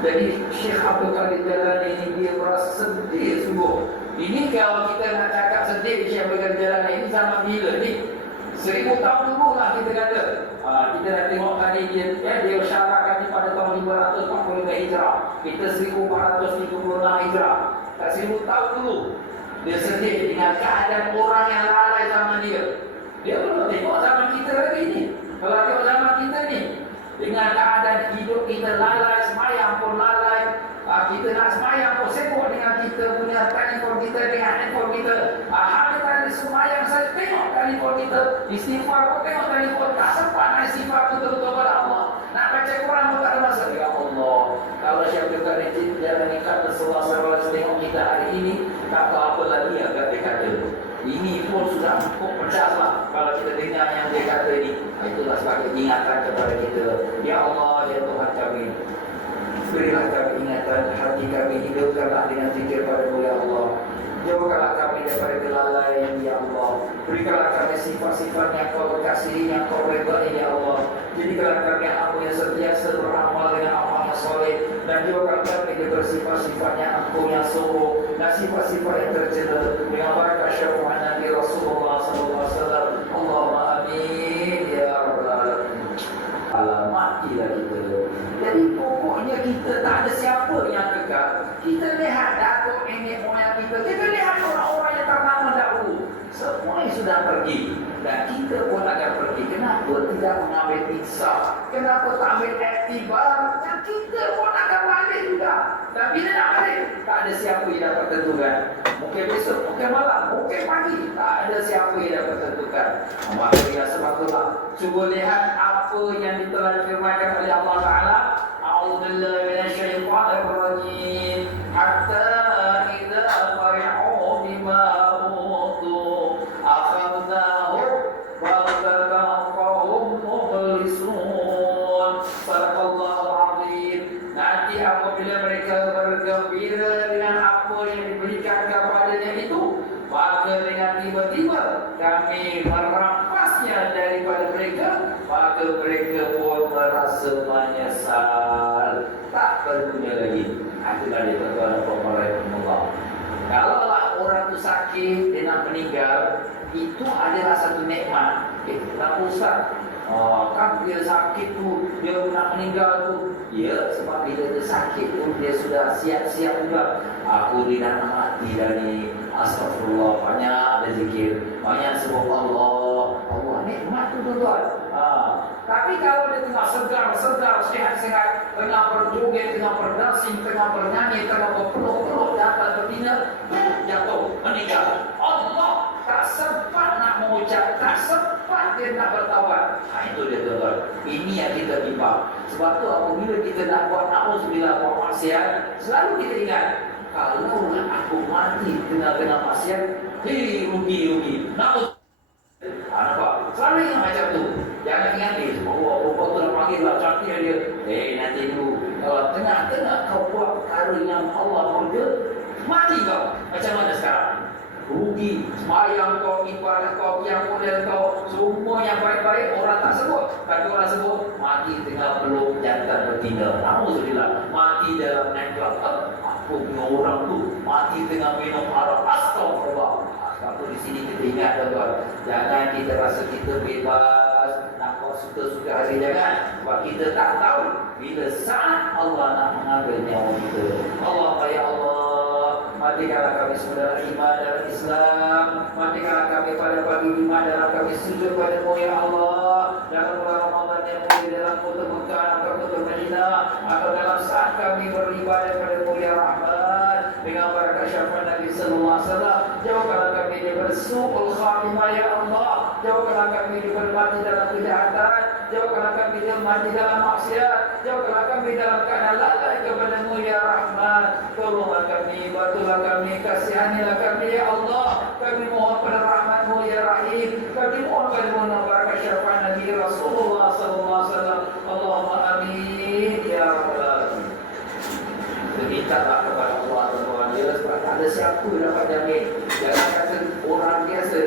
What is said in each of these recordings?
Jadi Syekh Abdul Qadir Jalani ini dia merasa sedih sungguh. Ini kalau kita nak cakap sedih Syekh Abdul Qadir Jalani ini zaman bila ni? 1000 tahun dulu lah kita kata. Kita dah tengok tadi dia syaratkan ni pada tahun 545 Hijrah. Kita 1456 Hijrah. Tak 1000 tahun dulu. Dia sedih dengan keadaan orang yang lalai zaman dia. Dia belum tengok zaman kita lagi ni. Kalau tengok zaman kita ni, dengan keadaan hidup kita lalai, semayang pun lalai, kita nak semayang pun sibuk dengan kita punya telefon kita, dengan handphone kita. Hanya tadi semayang saya tengok telefon kita, istighfar pun tengok telefon, tak sempat nak istighfar betul-betul kepada Allah. Nak baca Quran pun tak ada masa. Ya Allah, kalau Syekh Abdul Jalani kata Rasulullah tengok kita hari ini, tak tahu apa lagi yang dia kata. Ini pun sudah cukup pedas lah kalau kita dengar yang dia kata ini. Itulah sebagai ingatan kepada kita. Ya Allah, ya Tuhan kami, berilah kami ingatan, hati kami hidupkanlah dengan zikir pada-Mu ya Allah. Jauhkanlah kami daripada kelalaian ya Allah. Berikanlah kami sifat-sifat yang Kau berkasihi, yang Kau redai ya Allah. Jadikanlah kami hamba yang sentiasa beramal dengan amal yang soleh, dan jauhkanlah kami dari sifat-sifat yang Engkau yang suruh dan sifat-sifat yang tercela dengan barakah syafaat Nabi Rasulullah SAW. Allahumma amin ya rabbal alamin. Matilah kita. Jadi pokoknya kita tak ada siapa yang kekal. Kita lihat datuk nenek moyang kita, kita lihat orang-orang yang ternama dahulu, semua sudah pergi, dan kita pun akan pergi. Kenapa tidak mengambil iksa? Kenapa tak ambil iktibar? Dan kita pun akan balik juga. Dan bila nak balik, tak ada siapa yang dapat tentukan. Mungkin besok, mungkin malam, mungkin pagi, tak ada siapa yang dapat tentukan. Maka ya sebab itulah, cuba lihat apa yang telah difirmankan oleh Allah Ta'ala. A'udzubillahi minasyaitonir rajim. Hatta idza farihu bima utu akhadnahum baghtatan fahum mublisun. Sadaqallahul azim. Nanti apabila mereka bergembira dengan apa yang diberikan kepadanya itu, maka dengan tiba-tiba kami merampasnya daripada mereka, maka mereka pun merasa menyesal, tak berguna lagi. Itulah dia tuan-tuan Allah. Kalaulah orang tu sakit, dia nak meninggal, itu adalah satu nikmat. Kenapa Ustaz? Kan dia sakit tu, dia nak meninggal tu. Ya, sebab bila dia sakit tu, dia sudah siap-siap juga. Aku tidak nak mati dari astagfirullah, banyak ada zikir, banyak sebut Allah. Allah nikmat tu tuan-tuan. Tapi kalau dia tengah segar, sehat-sehat, tengah berjoget, tengah berdasing, tengah bernyanyi, tengah berpeluk-peluk di atas betina, jatuh, meninggal. Allah tak sempat nak mengucap, tak sempat dia nak bertawar. Itu dia tuan-tuan. Ini yang kita bimbang. Sebab tu apabila kita nak buat na'udzubillah, buat maksiat, selalu kita ingat, kalau aku mati kena maksiat, rugi. Nampak? Selalu ingat macam tu. Jangan ingat ni, perempuan tu nak panggil lah, cantik dia. Nanti dulu, kalau tengah-tengah kau buat perkara yang Allah murka, mati kau. Macam mana sekarang? Rugi, semayang kau, ibadah kau, yang model kau, semua yang baik-baik orang tak sebut. Kata orang sebut, mati tengah peluk jantan betina. Alhamdulillah, mati dalam nightclub. Apa punya orang tu, mati tengah minum arak. Astagfirullah. Sebab tu di sini kita ingat tuan-tuan, jangan kita rasa kita bebas, nak buat suka-suka hari, jangan. Sebab kita tak tahu bila saat Allah nak mengambil nyawa kita. Allah, ya Allah, matikanlah kami saudara iman dalam Islam, matikanlah kami pada pagi iman dalam kami sujud pada-Mu ya Allah, dalam bulan Ramadan yang mulia, dalam kota Mekah atau kota Madinah, atau dalam saat kami beribadah pada-Mu ya Rahman, dengan barakah syafaat Nabi sallallahu alaihi wasallam. Jauhkanlah kami daripada su'ul khatimah ya Allah, jauhkanlah kami daripada mati dalam kejahatan, jauhkanlah kami daripada mati dalam maksiat, jauhkanlah kami dalam keadaan lalai kepada-Mu ya Rahman. Tolonglah kami, bantulah kami, kasihanilah kami ya Allah. Kami mohon pada rahmat-Mu ya Rahim. Kami mohon pada barakah syafaat Nabi Rasulullah sallallahu alaihi wasallam. Allahumma amin ya rabbal alamin. Mintalah kepada Allah Tuhan dia, sebab tak ada siapa dapat jamin. Jangan kata orang biasa,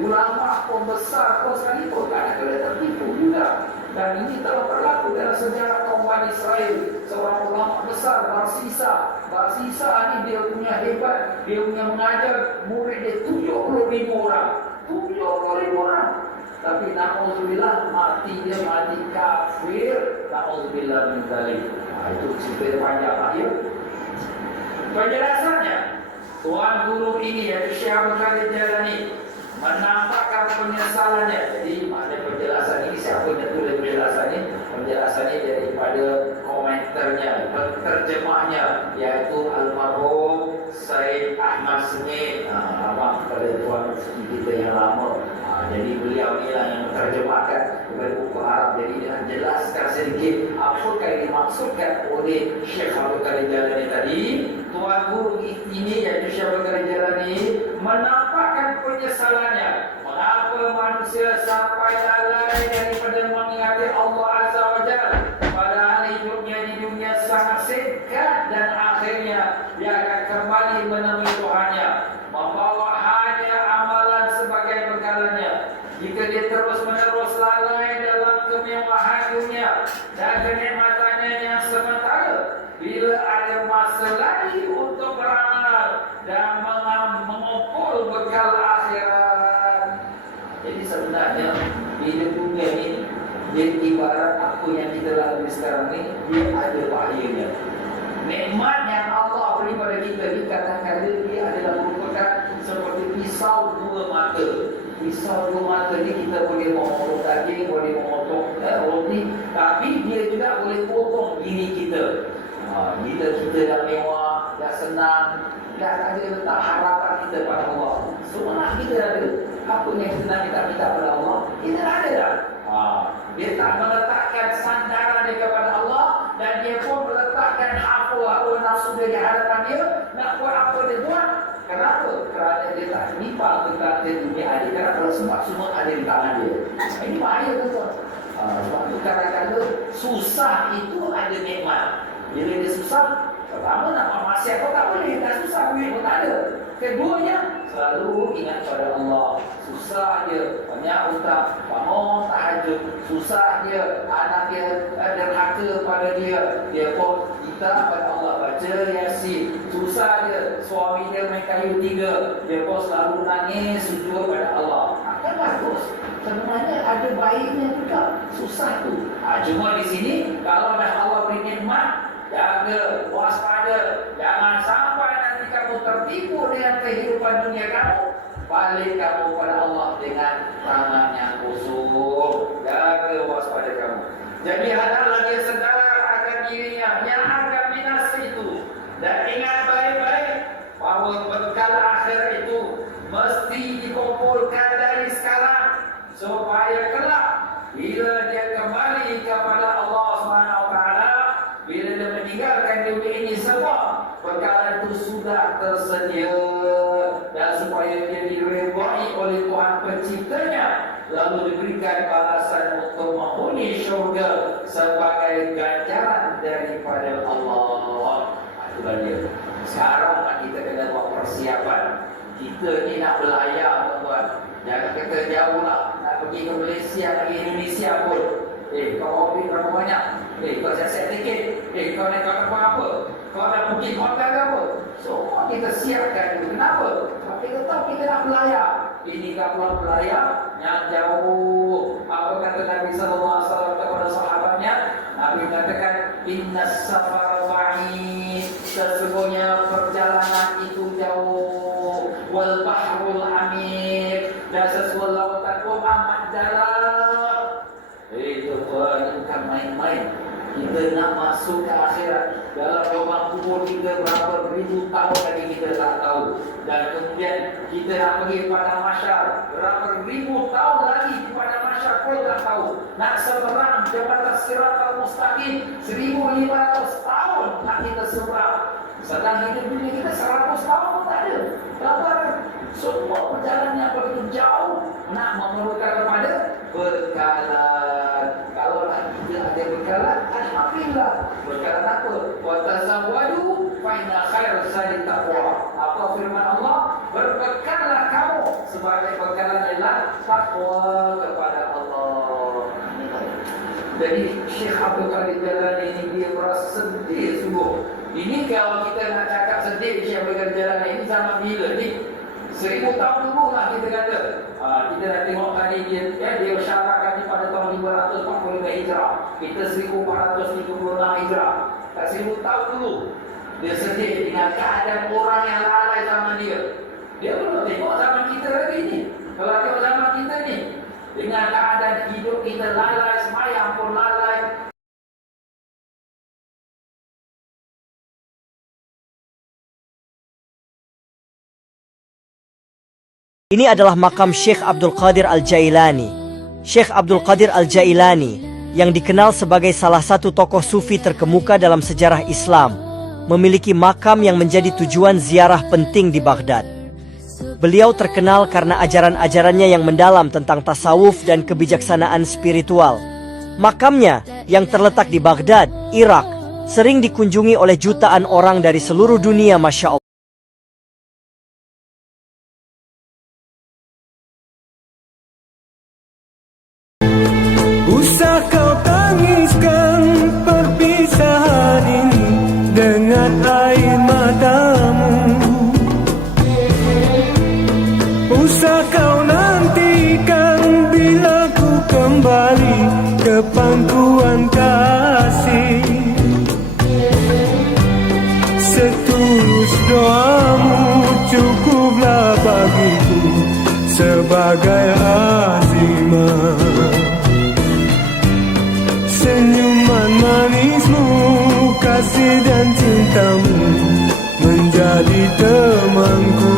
ulama pun besar pun sekalipun, tak ada kena tertipu juga. Dan ini telah berlaku dalam sejarah kaum Bani Israel. Seorang ulama besar, Barsisa ni dia punya hebat. Dia punya mengajar murid dia 70,000 orang. 70,000 orang. Tapi na'udzubillah, mati dia mati kafir. Na'udzubillah min dzalik. Itu cerita panjang lah ya. Penjelasannya, tuan guru ini iaitu Syekh Abdul Qadir Jailani menampakkan penyesalannya. Jadi ada penjelasan ini, siapa yang tulis penjelasan ini? Penjelasan ini daripada komentarnya, terjemahnya, iaitu almarhum Syed Ahmad Smith. Abang pada tuan kita yang lama. Jadi beliau inilah yang menerjemahkan kepada buku Arab. Jadi dengan jelaskan sedikit apakah yang dimaksudkan oleh Syekh Abdul Qadir Jailani tadi. Tuan guru ini iaitu Syekh Abdul Qadir Jailani menampakkan penyesalannya. Mengapa manusia sampai lalai daripada mengingati Allah Azza wa Jalla, padahal hidupnya di dunia sangat singkat dan akhirnya dia akan kembali menemui Tuhannya, membawa hanya amalan sebagai bekalnya. Jika dia terus-menerus lalai dalam kemewahan dunia dan kenikmatannya yang sementara, bila ada masa lagi untuk beramal dan mengumpul bekal akhirat. Jadi sebenarnya hidup dunia ini dia ibarat apa yang kita lalui sekarang ni, dia ada bahayanya. Nikmat yang Allah beri pada kita ni kadang-kadang dia adalah merupakan seperti pisau dua mata. Pisau dua mata ni kita boleh memotong daging, boleh memotong roti, tapi dia juga boleh potong diri kita. Bila kita dah mewah, dah senang, dah ada letak harapan kita pada Allah, semangat kita ada, apa yang kita nak minta pada Allah, kita ada dah. Dia tak meletakkan sandaran dia kepada Allah, dan dia pun meletakkan hawa nafsu dia di hadapan dia, nak buat apa dia buat. Kenapa? Kerana dia tak nimpang tentang dunia ada. Kenapa? Sebab semua ada di tangan dia. Ini bahaya tuan. Sebab itu kadang-kadang susah itu ada nikmat. Bila dia susah, pertama nak maksiat pun tak boleh, tak susah, duit pun tak ada. Keduanya, selalu ingat pada Allah. Susah dia, banyak hutang, bangun tahajud. Susah dia, anak dia derhaka pada dia, dia pun minta pada Allah, baca Yasin. Susah dia, suami dia main kayu 3, dia pun selalu nangis, sujud pada Allah. Kan bagus. Sebenarnya ada baiknya juga susah tu. Cuma di sini, kalau dah Allah beri nikmat, jaga, waspada, jangan sampai nanti kamu tertipu dengan kehidupan dunia kamu. Balik kamu pada Allah dengan tangan yang kosong. Jaga, waspada kamu. Jadi adalah dia sedar akan dirinya yang akan binasa itu. Dan ingat baik-baik bahawa bekal akhir itu mesti dikumpulkan dari sekarang, supaya kelak bila dia kembali kepada Allah SWT, bila dia meninggalkan dunia ini semua, bekalan itu sudah tersedia, dan supaya dia diredai oleh Tuhan Penciptanya, lalu diberikan balasan untuk menghuni syurga sebagai ganjaran daripada Allah. Itulah dia. Sekarang kita kena buat persiapan. Kita ni nak belayar tuan-tuan. Jangan kata jauh lah, nak pergi ke Malaysia, pergi Indonesia pun. Kau ambil berapa banyak? Kau siap tiket? Kau nak apa? Kau nak pergi hotel ke apa? Semua kita siapkan dulu. Kenapa? Sebab kita tahu kita nak belayar. Ini kapal belayar yang jauh. Apa kata Nabi SAW kepada sahabatnya? Nabi katakan, Inna safar ba'id. Sesungguhnya perjalanan itu jauh. Wal bahrul amir. Dan sesuatu lautan pun amat dalam. Bukan main-main. Kita nak masuk ke akhirat. Dalam lubang kubur kita berapa ribu tahun lagi kita tak tahu. Dan kemudian kita nak pergi pada mahsyar, berapa ribu tahun lagi di pada mahsyar pun tak tahu. Nak seberang jabatan Siratal Mustaqim 1500 tahun nak kita seberang. Sedang hidup dunia kita 100 tahun pun tak ada. Kabar semua perjalanan yang begitu jauh nak memerlukan kepada bekalan. Kalau kita ada bekalan, alhamdulillah. Bekalan apa? Wa tazawwadu fa inna khairaz zadi taqwa. Apa firman Allah? Berbekallah kamu, sebagai bekalan ialah takwa kepada Allah. Jadi Syekh Abdul Qadir Jalani ini dia merasa sedih sungguh. Ini kalau kita nak cakap sedih Syekh Abdul Qadir Jalani ini zaman bila ni? 1000 tahun dulu lah kita kata. Kita dah tengok tadi dia syaratkan pada tahun 545 Hijrah. Kita 1436 Hijrah. Tak 1000 tahun dulu. Dia sedih dengan keadaan orang yang lalai zaman dia. Dia belum tengok zaman kita lagi ni. Kalau tengok zaman kita ni, dengan keadaan hidup kita lalai, semayang pun lalai. Ini adalah makam Syekh Abdul Qadir Al-Jailani. Syekh Abdul Qadir Al-Jailani yang dikenal sebagai salah satu tokoh sufi terkemuka dalam sejarah Islam, memiliki makam yang menjadi tujuan ziarah penting di Baghdad. Beliau terkenal karena ajaran-ajarannya yang mendalam tentang tasawuf dan kebijaksanaan spiritual. Makamnya yang terletak di Baghdad, Irak, sering dikunjungi oleh jutaan orang dari seluruh dunia, Masya Allah. Usah kau tangiskan perpisahan ini dengan air matamu. Usah kau nantikan bila ku kembali ke pangkuan kasih. Setulus doamu cukuplah bagiku sebagai azimah. Senyuman manismu, kasih dan cintamu menjadi temanku.